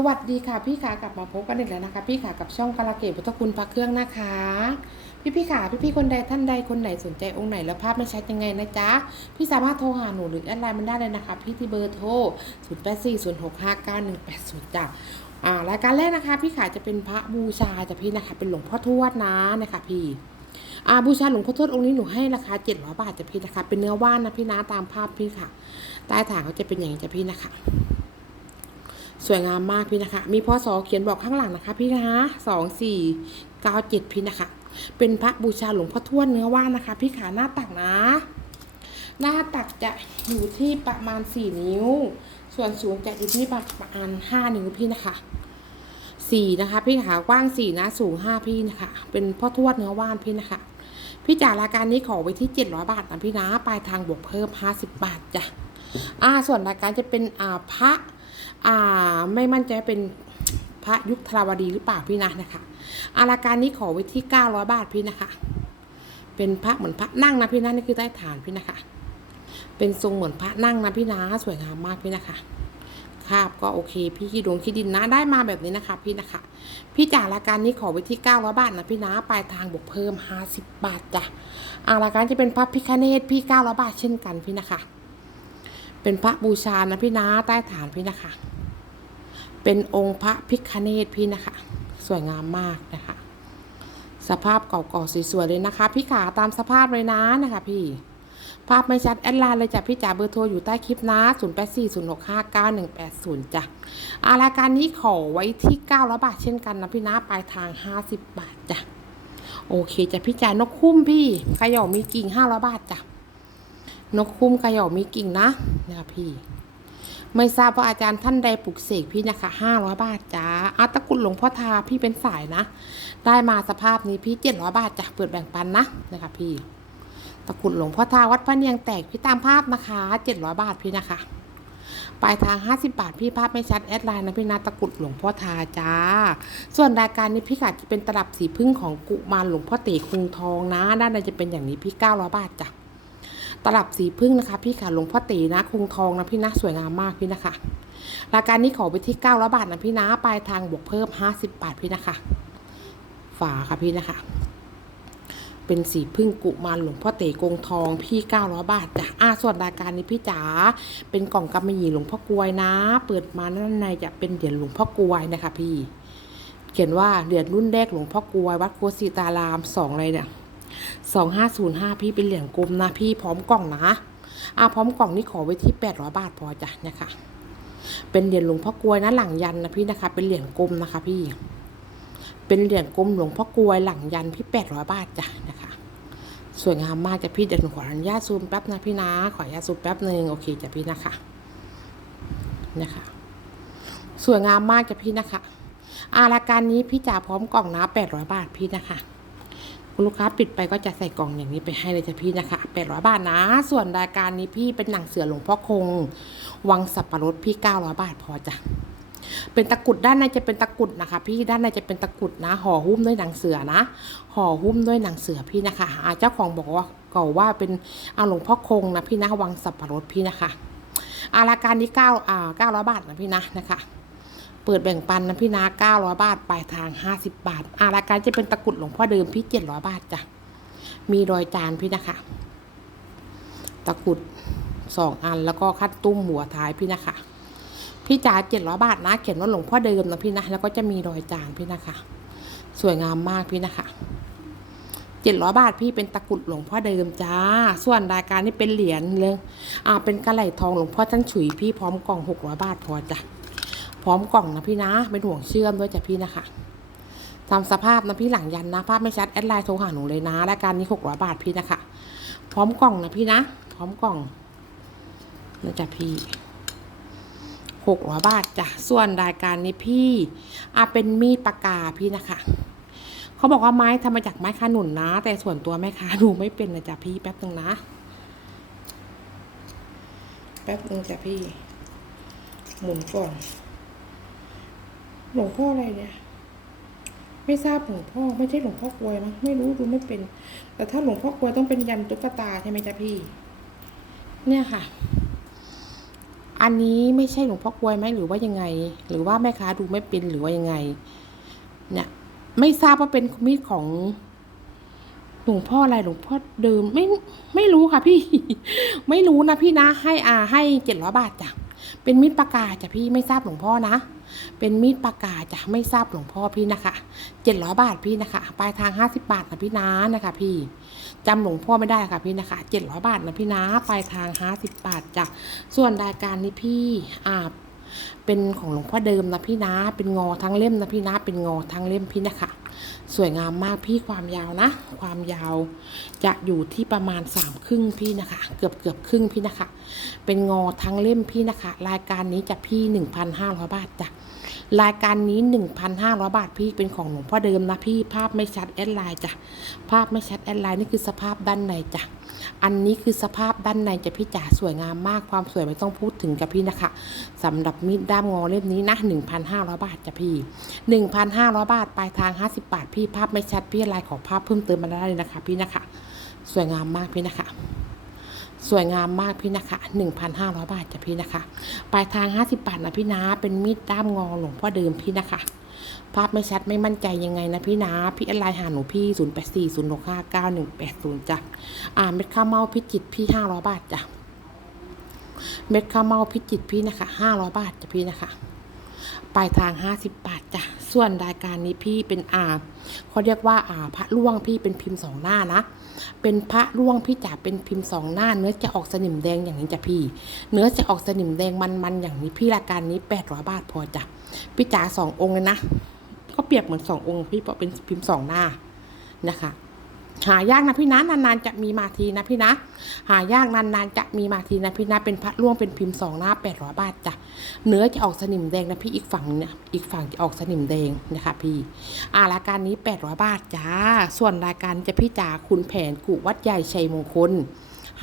สวัสดีค่ะพี่ขากลับมาพบกันอีกแล้วนะคะ พี่ขากับช่องกาลเกตพุทธคุณพระเครื่องนะคะ พี่พี่ขาพี่พี่คนใดท่านใดคนไหนสนใจองค์ไหนแล้วภาพไม่ชัดยังไงนะจ๊ะพี่สามารถโทรหาหนูหรือแอดไลน์มันได้เลยนะคะ พี่ที่เบอร์โทร 0 8 4 0 6 5 9 1 8 0จ้ะอ่ารายการแรกนะคะ พี่ขาจะเป็นพระบูชาจ้ะพี่นะคะ เป็นหลวงพ่อทวดนะนะคะพี่อ่าบูชาหลวงพ่อทวดองค์นี้หนูให้ราคา700บาทจ้ะพี่นะคะ เป็นเนื้อว่านนะพี่นะตามภาพพี่ค่ะใต้ฐานเขาจะเป็นอย่างนี้จ้ะพี่นะคะ สวยงามมากพี่นะคะ มีพศเขียนบอกข้างหลังนะคะ พี่นะคะสองสี่เก้าเจ็ดพี่นะคะ เป็นพระบูชาหลวงพ่อทวดเนื้อว่านนะคะ พี่ขาหน้าตักนะ หน้าตักจะอยู่ที่ประมาณสี่นิ้ว ส่วนสูงจะอยู่ที่ประมาณห้านิ้วพี่นะคะสี่นะคะ พี่ขากว้างสี่นะ สูงห้าพี่นะคะ เป็นพ่อทวดเนื้อว่านพี่นะคะ พี่จ่ายรายการนี้ขอไว้ที่เจ็ดร้อยบาทนะพี่นะ ปลายทางบวกเพิ่มห้าสิบบาทจ้ะอ่า ส่วนรายการจะเป็นอ่าพระ อ่าไม่มั่นใจเป็นพระยุคธราวดีหรือเปล่าพี่นะนะคะอาราการนี้ขอไว้ที่900บาทพี่นะคะ เป็นพระเหมือนพระนั่งนะพี่นะนี่คือใต้ฐานพี่นะคะ เป็นทรงเหมือนพระนั่งนะพี่นะสวยงามมากพี่นะคะคาบก็โอเค พี่ขี้ดวงขี้ดินนะได้มาแบบนี้นะคะ พี่นะคะ พี่จ่าราการนี้ขอไว้ที่900บาทนะพี่นะปลายทางบวกเพิ่ม50บาทจ้ะอาราการจะเป็นพระพิคเนตพี่900บาทเช่นกันพี่นะคะ เป็นพระบูชานะพี่นะใต้ฐานพี่นะคะ เป็นองค์พระพิคเนตพี่นะคะ สวยงามมากนะคะ สภาพเก่าๆสวยๆเลยนะคะ พี่ขาตามสภาพเลยนะนะคะพี่ภาพไม่ชัดแอดไลน์เลยจ้ะพี่จ๋าเบอร์โทรอยู่ใต้คลิปนะ 0 8 4 0 6 5 9 1 8 0จ้ะอารายการนี้ขอไว้ที่900บาทเช่นกันนะพี่นะปลายทาง 50 บาทจ้ะโอเคจ้ะพี่จ๋านกคุ้มพี่ขย่อมีกิ่ง500บาทจ้ะนกคุ้มขย่อมีกิ่งนะนะคะพี่ ไม่ทราบว่าอาจารย์ท่านใดปลุกเสกพี่นะคะห้าร้อยบาทจ้าอาตะกรุดหลวงพ่อทาพี่เป็นสายนะ ได้มาสภาพนี้พี่เจ็ดร้อยบาทจ้ะเปิดแบ่งปันนะนะคะพี่ ตะกรุดหลวงพ่อทาวัดพระเนียงแตกพี่ตามภาพนะคะเจ็ดร้อยบาทพี่นะคะปลายทางห้าสิบาท พี่ภาพไม่ชัด แอดไลน์นะพี่นะตะกุดหลวงพ่อทาจ้า ส่วนรายการนี้พี่กัดจะเป็นตลับสีพึ่งของกุมารหลวงพ่อเต๋คุงทองนะ ด้านในจะเป็นอย่างนี้พี่เก้าร้อยบาทจ้ะ ตลับสีพึ่งนะคะพี่ค่ะหลวงพ่อตีนะคงทองนะพี่นะสวยงามมากพี่นะคะรายการนี้ขอไปที่9 0 0บาทนะพี่นะปลายทางบวกเพิ่ม 50 บาทพี่นะคะ ฝาค่ะพี่นะคะ เป็นสีพึ่งกุมารหลวงพ่อเต๋กงทองพี่900บาทจ้ะอ่าส่วนรายการนี้พี่จ๋าเป็นกล่องกำมะหยี่หลวงพ่อกลวยนะ เปิดมาด้านในจะเป็นเหรียญหลวงพ่อกลวยนะคะ พี่ เขียนว่าเหรียญรุ่นแรกหลวงพ่อกลวยวัดโคสิตารามสองอะไรเนี่ย สองห้าศูนย์ห้าพี่เป็นเหรียญกลมนะพี่พร้อมกล่องนะอ่าพร้อมกล่องนี่ขอไว้ที่แปดร้อยบาทพอจ้ะเนี่ยค่ะเป็นเหรียญหลวงพ่อกลวยนะหลังยันนะพี่นะคะ เป็นเหรียญกลมนะคะ พี่ เป็นเหรียญกลมหลวงพ่อกลวยหลังยันพี่แปดร้อยบาทจ้ะนะคะ สวยงามมากจ้ะพี่เดี๋ยวหนูขออนุญาตซูมแป๊บนะพี่นะขออนุญาตซูมแป๊บหนึ่งโอเคจ้ะพี่นะคะ นะคะ สวยงามมากจ้ะพี่นะคะอารายการนี้พี่จ่าพร้อมกล่องนะแปดร้อยบาทพี่นะคะ คุณลูกค้าปิดไปก็จะใส่กล่องอย่างนี้ไปให้เลยจ้ะพี่นะคะแปดร้อยบาทนะ ส่วนรายการนี้พี่เป็นหนังเสือหลวงพ่อคง วังสับปะรดพี่เก้าร้อยบาทพอจ้ะเป็นตะกุดด้านในจะเป็นตะกุดนะคะ พี่ด้านในจะเป็นตะกุดนะห่อหุ้มด้วยหนังเสือนะห่อหุ้มด้วยหนังเสือพี่นะคะเจ้าของบอกว่าเก่าว่าเป็นเอาหลวงพ่อคงนะพี่นะวังสับปะรดพี่นะคะอาราการนี้เก้าอ่าเก้าร้อยบาทนะพี่นะนะคะ เปิดแบ่งปันนะพี่นา900บาท ปลายทาง50บาทอารายการจะเป็นตะกรุดหลวงพ่อเดิมพี่700บาทจ้ะ มีรอยจานพี่นะคะ ตะกรุดสองอันแล้วก็คัดตุ้มหัวท้ายพี่นะคะ พี่จ๋า700บาทนะ เขียนว่าหลวงพ่อเดิมนะพี่นะ แล้วก็จะมีรอยจานพี่นะคะ สวยงามมากพี่นะคะ700บาทพี่เป็นตะกรุดหลวงพ่อเดิมจ้า ส่วนรายการนี้เป็นเหรียญเลยอ่าเป็นกระไหลทองหลวงพ่อท่านฉุยพี่พร้อมกล่อง600บาทพอจ้ะ พร้อมกล่องนะพี่นะเป็นห่วงเชื่อมด้วยจ้ะพี่นะคะทำสภาพนะพี่หลังยันนะภาพไม่ชัดแอดไลน์โทรหาหนูเลยนะรายการนี้หกร้อยบาทพี่นะคะพร้อมกล่องนะพี่นะพร้อมกล่องนะจ๊ะพี่หกร้อยบาทจ้ะส่วนรายการนี้พี่อะเป็นมีดปากกาพี่นะคะเขาบอกว่าไม้ทำมาจากไม้ขนุนนะ แต่ส่วนตัวแม่ค้าหนูไม่เป็นนะจ๊ะพี่แป๊บนึงนะ แป๊บนึงจ้ะพี่ หมุนก่อน หลวงพ่ออะไรเนี่ย ไม่ทราบหลวงพ่อไม่ใช่หลวงพ่อกลวยมั้งไม่รู้ดูไม่เป็น แต่ถ้าหลวงพ่อกลวยต้องเป็นยันตุ๊กตาใช่ไหมจ๊ะพี่ เนี่ยค่ะ อันนี้ไม่ใช่หลวงพ่อกลวยไหมหรือว่ายังไง หรือว่าแม่ค้าดูไม่เป็นหรือว่ายังไง เนี่ย ไม่ทราบว่าเป็นมีดของหลวงพ่ออะไรหลวงพ่อเดิมไม่ไม่รู้ค่ะพี่ ไม่รู้นะพี่นะให้อ่าให้เจ็ดร้อยบาทจ้ะ เป็นมีดปากกาจ้ะพี่ไม่ทราบหลวงพ่อนะ เป็นมีดปากกาจ้ะไม่ทราบหลวงพ่อพี่นะคะเจ็ดร้อยบาทพี่นะคะปลายทางห้าสิบบาทนะพี่นะนะคะ พี่จำหลวงพ่อไม่ได้ค่ะพี่นะคะเจ็ดร้อยบาทนะพี่นะปลายทางห้าสิบาทจ้ะส่วนรายการนี้พี่อ่าเป็นของหลวงพ่อเดิมนะพี่นะ เป็นงอทั้งเล่มนะพี่นะ เป็นงอทั้งเล่มพี่นะคะ สวยงามมากพี่ความยาวนะ ความยาวจะอยู่ที่ประมาณสามครึ่งพี่นะคะ เกือบเกือบครึ่งพี่นะคะ เป็นงอทั้งเล่มพี่นะคะ รายการนี้จะพี่หนึ่งพันห้าร้อยบาทจ้ะ รายการนี้หนึ่งพันห้าร้อยบาทพี่เป็นของหลวงพ่อเดิมนะพี่ภาพไม่ชัดแอดไลน์จ้ะภาพไม่ชัดแอดไลน์นี่คือสภาพด้านในจ้ะอันนี้คือสภาพด้านในจะพี่จ๋าสวยงามมากความสวยไม่ต้องพูดถึงกับพี่นะคะสำหรับมีดด้ามงอเล่มนี้นะ1,500 บาทจ้ะพี่ 1,500 บาทปลายทาง 50 บาทพี่ภาพไม่ชัดพี่อะไรขอภาพเพิ่มเติมมาได้เลยนะคะ พี่นะคะ สวยงามมากพี่นะคะ สวยงามมากพี่นะคะ1,500 บาทจ้ะพี่นะคะ ปลายทาง 50 บาทนะพี่นะ เป็นมีดด้ามงอหลวงพ่อเดิมพี่นะคะ ภาพไม่ชัดไม่มั่นใจยังไงนะพี่นะ พี่อะไรหาหนูพี่ 0 8 4 0 6 5 9 1 8 0จ้ะ อ่าเม็ดข้าวเมาพิจิตพี่ 500 บาทจ้ะ เม็ดข้าวเมาพิจิตพี่นะคะ 500 บาทจ้ะพี่นะคะปลายทาง 50 บาทจ้ะ ส่วนรายการนี้พี่เป็นอ่าเขาเรียกว่าอ่าพระล่วงพี่เป็นพิมพ์สองหน้านะ เป็นพระร่วงพี่จ๋าเป็นพิมพ์สองหน้า เนื้อจะออกสนิมแดงอย่างนี้จ้ะพี่ เนื้อจะออกสนิมแดงมันๆอย่างนี้พี่ราการนี้แปดร้อยบาทพอจ้ะพี่จ๋าสององค์เลยนะ ก็เปรียบเหมือนสององค์พี่เพราะเป็นพิมพ์สองหน้านะคะ หายากนะพี่นะนานๆจะมีมาทีนะพี่นะ หายากนานๆจะมีมาทีนะพี่นะเป็นพระร่วงเป็นพิมพ์สองหน้าแปดร้อยบาทจ้ะเนื้อจะออกสนิมแดงนะพี่อีกฝั่งเนี่ยอีกฝั่งจะออกสนิมแดงนะคะพี่อ่ารายการนี้แปดร้อยบาทจ้าส่วนรายการจะพี่จ๋าคุณแผนกุวัดใหญ่ชัยมงคล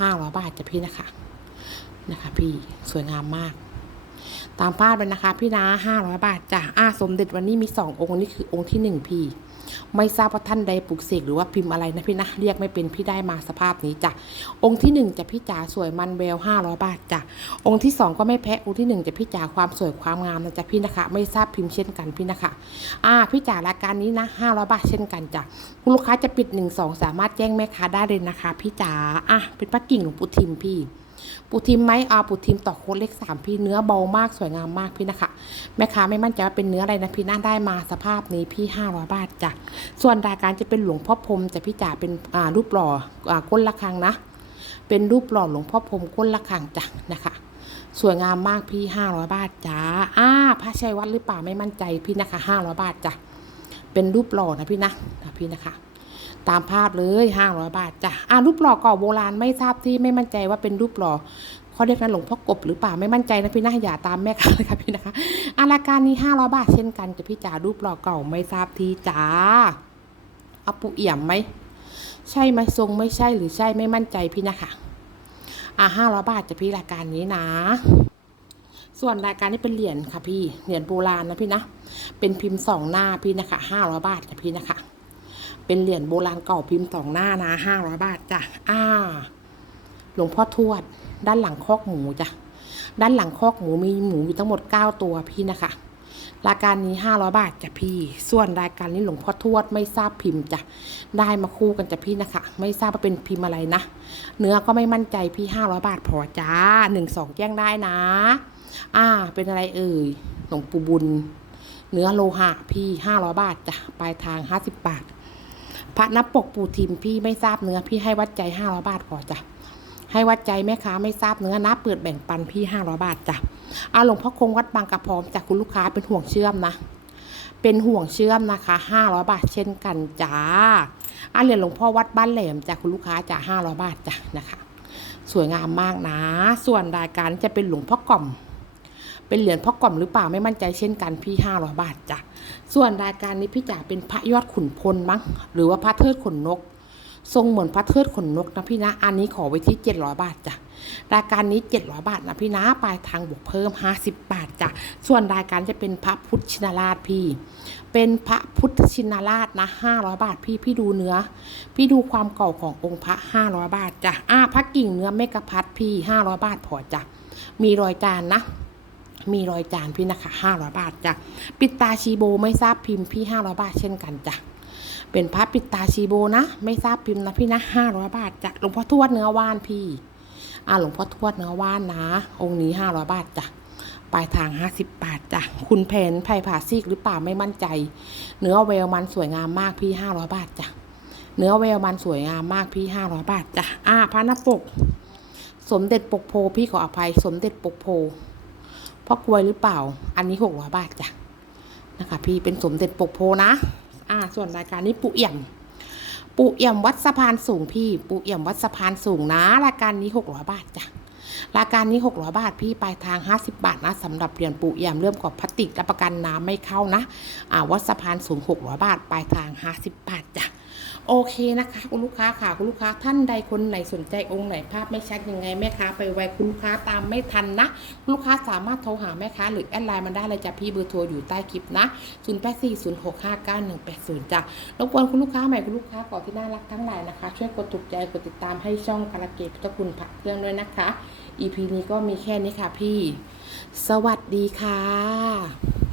ห้าร้อยบาทจ้ะพี่นะคะนะคะ พี่สวยงามมาก ตามภาพเลยนะคะ พี่นะห้าร้อยบาทจ้ะอาสมเด็จวันนี้มีสององค์นี่คือองค์ที่หนึ่งพี่ ไม่ทราบว่าท่านใดปลุกเสกหรือว่าพิมพ์อะไรนะพี่นะเรียกไม่เป็นพี่ได้มาสภาพนี้จ้ะองค์ที่หนึ่งจะพี่จ๋าสวยมันแววห้าร้อยบาทจ้ะองค์ที่สองก็ไม่แพ้องค์ที่หนึ่งจะพี่จ๋าความสวยความงามนะจ๊ะพี่นะคะ ไม่ทราบพิมพ์เช่นกันพี่นะคะอ่าพี่จ๋ารายการนี้นะห้าร้อยบาทเช่นกันจ้ะคุณลูกค้าจะปิดหนึ่งสองสามารถแจ้งแม่ค้าได้เลยนะคะ พี่จ๋าอะเป็นปักกิ่งหลวงปู่ทิมพี่ ปูทิมไหมอ่าปูทิมต่อโค้ดเลขสามพี่เนื้อเบามากสวยงามมากพี่นะคะแม่ค้าไม่มั่นใจว่าเป็นเนื้ออะไรนะพี่น่าได้มาสภาพนี้พี่ห้าร้อยบาทจ้ะส่วนรายการจะเป็นหลวงพ่อพรมแต่พี่จ๋าเป็นอ่ารูปหล่ออ่าก้นละคังนะ เป็นรูปหล่อหลวงพ่อพรมก้นละคังจ้ะนะคะสวยงามมากพี่ห้าร้อยบาทจ้าอ่าพระชัยวัดหรือเปล่าไม่มั่นใจพี่นะคะห้าร้อยบาทจ้ะเป็นรูปหล่อนะพี่นะนะพี่นะคะ ตามภาพเลยห้าร้อยบาทจ้ะอ่ารูปหล่อเก่าโบราณไม่ทราบที่ไม่มั่นใจว่าเป็นรูปหล่อเขาเรียกนั้นหลวงพ่อกบหรือเปล่าไม่มั่นใจนะพี่นะอย่าตามแม่ค้าเลยค่ะพี่นะคะอ่ารายการนี้ห้าร้อยบาทเช่นกันจะพี่จ๋ารูปหล่อเก่าไม่ทราบที่จ้าเอาปูเอี่ยมไหมใช่ไหมทรงไม่ใช่หรือใช่ไม่มั่นใจพี่นะคะอ่าห้าร้อยบาทจะพี่รายการนี้นะ ส่วนรายการนี้เป็นเหรียญค่ะพี่เหรียญโบราณนะพี่นะ เป็นพิมพ์สองหน้าพี่นะคะห้าร้อยบาทค่ะพี่นะคะ เป็นเหรียญโบราณเก่าพิมพ์สองหน้านะห้าร้อยบาทจ้ะอ่าหลวงพ่อทวด ด้านหลังคอกหมูจ้ะด้านหลังคอกหมูมีหมูอยู่ทั้งหมดเก้าตัวพี่นะคะรายการนี้ห้าร้อยบาทจ้ะพี่ ส่วนรายการนี้หลวงพ่อทวดไม่ทราบพิมพ์จ้ะ ได้มาคู่กันจ้ะพี่นะคะ ไม่ทราบว่าเป็นพิมพ์อะไรนะ เนื้อก็ไม่มั่นใจพี่ห้าร้อยบาทพอจ้าหนึ่งสองแจ้งได้นะ อ่า เป็นอะไรเอ่ย หลวงปู่บุญ เนื้อโลหะพี่ห้าร้อยบาทจ้ะ ปลายทางห้าสิบบาท พระนับปกปูทิมพี่ไม่ทราบเนื้อ พี่ให้วัดใจห้าร้อยบาทพอจ้ะให้วัดใจแม่ค้าไม่ทราบเนื้อนะเปิดแบ่งปันพี่ห้าร้อยบาทจ้ะอาหลวงพ่อคงวัดบางกระพร้อมจากคุณลูกค้าเป็นห่วงเชื่อมนะ เป็นห่วงเชื่อมนะคะห้าร้อยบาทเช่นกันจ้าอาเหรียญหลวงพ่อวัดบ้านแหลมจากคุณลูกค้าจ้ะห้าร้อยบาทจ้ะนะคะ สวยงามมากนะ ส่วนรายการจะเป็นหลวงพ่อกล่อม เป็นเหรียญพ่อกล่อมหรือเปล่าไม่มั่นใจเช่นกันพี่ห้าร้อยบาทจ้ะส่วนรายการนี้พี่จ๋าเป็นพระยอดขุนพลมั้งหรือว่าพระเทิดขนนก ทรงเหมือนพระเทิดขนนกนะพี่นะ อันนี้ขอไว้ที่700บาทจ้ะรายการนี้ 700 บาทนะพี่นะปลายทางบวกเพิ่ม 50 บาทจ้ะส่วนรายการจะเป็นพระพุทธชินราชพี่ เป็นพระพุทธชินราชนะ 500 บาทพี่พี่ดูเนื้อ พี่ดูความเก่าขององค์พระ 500 บาทจ้ะอ่าพระกิ่งเนื้อเมกะพัดพี่ 500 บาทพอจ้ะมีรอยจานนะ มีรอยจานพี่นะคะ500บาทจ้ะปิดตาชีโบไม่ทราบพิมพ์พี่500บาทเช่นกันจ้ะเป็นพระปิดตาชีโบนะ ไม่ทราบพิมพ์นะพี่นะ500บาทจ้ะหลวงพ่อทวดเนื้อว่านพี่อ่าหลวงพ่อทวดเนื้อว่านนะ องค์นี้500บาทจ้ะปลายทาง 50 บาทจ้ะ คุณเพนไผ่ผ่าซีกหรือเปล่าไม่มั่นใจ เนื้อเวลมันสวยงามมากพี่ 500 บาทจ้ะ เนื้อเวลมันสวยงามมากพี่ 500 บาทจ้ะ อ่าพระนปก สมเด็จปกโพพี่ขออภัย สมเด็จปกโพ พ่อกลวยหรือเปล่า อันนี้600บาทจ้ะนะคะพี่เป็นสมเด็จปกโพนะ อ่า ส่วนรายการนี้ปุเอี่ยมปูเอี่ยมวัดสะพานสูงพี่ปูเอี่ยมวัดสะพานสูงนะ รายการนี้600บาทจ้ะรายการนี้ 600 บาท พี่ปลายทาง 50 บาทนะสำหรับเหรียญปูเอี่ยมเริ่มกอบพลาสติกรับประกันน้ำไม่เข้านะอ่าวัดสะพานสูง 600 บาท ปลายทาง 50 บาทจ้ะ โอเคนะคะ คุณลูกค้าค่ะคุณลูกค้าท่านใดคนไหนสนใจองค์ไหนภาพไม่ชัดยังไงแม่ค้าไปไวคุณลูกค้าตามไม่ทันนะคุณลูกค้าสามารถโทรหาแม่ค้าหรือแอดไลน์มาได้เลยจ้ะพี่เบอร์โทรอยู่ใต้คลิปนะ0 8 4 0 6 5 9 1 8 0จ้ะรบกวนคุณลูกค้าใหม่คุณลูกค้าก่อนที่น่ารักทั้งหลายนะคะ ช่วยกดถูกใจกดติดตามให้ช่องคาราเกะพุทธคุณผักเครื่องด้วยนะคะ EP นี้ก็มีแค่นี้ค่ะพี่ สวัสดีค่ะ